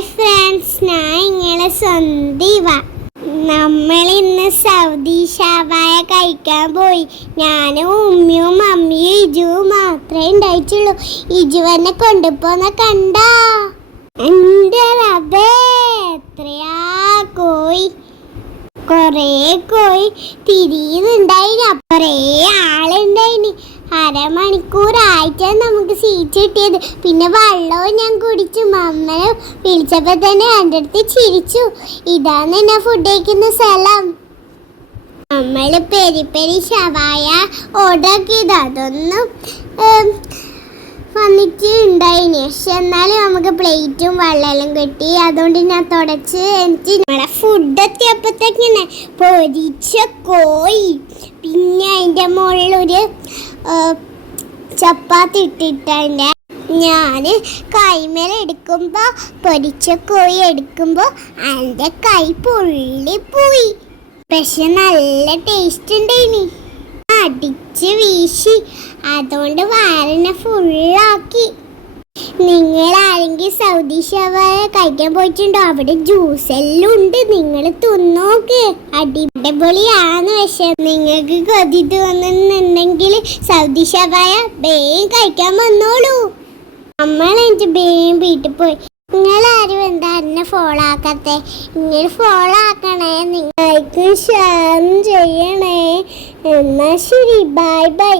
Hi friends, ഞാൻ ഇങ്ങനെ സന്ദീപ. നമ്മൾ ഇന്ന് സൗദി ഷവായ കഴിക്കാൻ പോയി. ഞാനും ഉമ്മയും മമ്മിയും ഇജുവും മാത്രമേ ഉണ്ടായിട്ടുള്ളൂ. ഇജു എന്നെ കൊണ്ടുപോന്ന കണ്ട എൻ്റെ റബ്ബേ, എത്രയാ കോയി! കുറേ കോയി തിരിയുന്നുണ്ടായിന്, കുറേ ആളുണ്ടായിന്. അരമണിക്കൂറായിട്ടാണ് നമുക്ക് സീറ്റ് കിട്ടിയത്. പിന്നെ വെള്ളവും ഞാൻ കുടിച്ചു. മമ്മനെ വിളിച്ചപ്പോൾ തന്നെ എൻ്റെ അടുത്ത് ചിരിച്ചു. ഇതാണ് ഞാൻ ഫുഡ് കഴിക്കുന്ന സ്ഥലം. നമ്മൾ പെരി പെരി ഷവായ ഓർഡർ ആക്കിയത്, അതൊന്നും വന്നിട്ട് ഉണ്ടായിന്. പക്ഷെ എന്നാലും നമുക്ക് പ്ലേറ്റും വെള്ളമെല്ലാം കിട്ടി. അതുകൊണ്ട് ഞാൻ തുടച്ച് എനിക്ക് നമ്മളെ ഫുഡ് എത്തിയപ്പോഴത്തേക്കിനെ പൊരിച്ച കോയി, പിന്നെ അതിൻ്റെ മുകളിലൊരു ചപ്പാത്തി ഇട്ടിട്ടുണ്ട്. ഞാൻ കൈമേൽ എടുക്കുമ്പോൾ, പൊരിച്ച കോഴി എടുക്കുമ്പോൾ എൻ്റെ കൈ പൊള്ളിപ്പോയി. പക്ഷെ നല്ല ടേസ്റ്റ് ഉണ്ടായിനി. അടിച്ച് വീശി, അതുകൊണ്ട് വയറിനെ ഫുള്ളാക്കി. നിങ്ങൾ ആരെങ്കിലും സൗദി ഷവായ കഴിക്കാൻ പോയിട്ടുണ്ടോ? അവിടെ ജ്യൂസ് എല്ലാം ഉണ്ട്, നിങ്ങൾ തിന്നോക്ക്. അടിപൊളിയാണ്. പക്ഷെ നിങ്ങൾക്ക് കൊതി തോന്നുന്നുണ്ടെങ്കിൽ സൗദി ഷവായ വേഗം കഴിക്കാൻ വന്നോളൂ. നമ്മളെനിക്ക് വേഗം വീട്ടിൽ പോയി. നിങ്ങളാരും എന്താ എന്നെ ഫോളോ ആക്കാത്തെ? ഇങ്ങനെ ഫോളോ ആക്കണേ, നിങ്ങൾക്ക് ഷെയർ ചെയ്യണേ. എന്നാൽ ശരി, ബൈ ബൈ.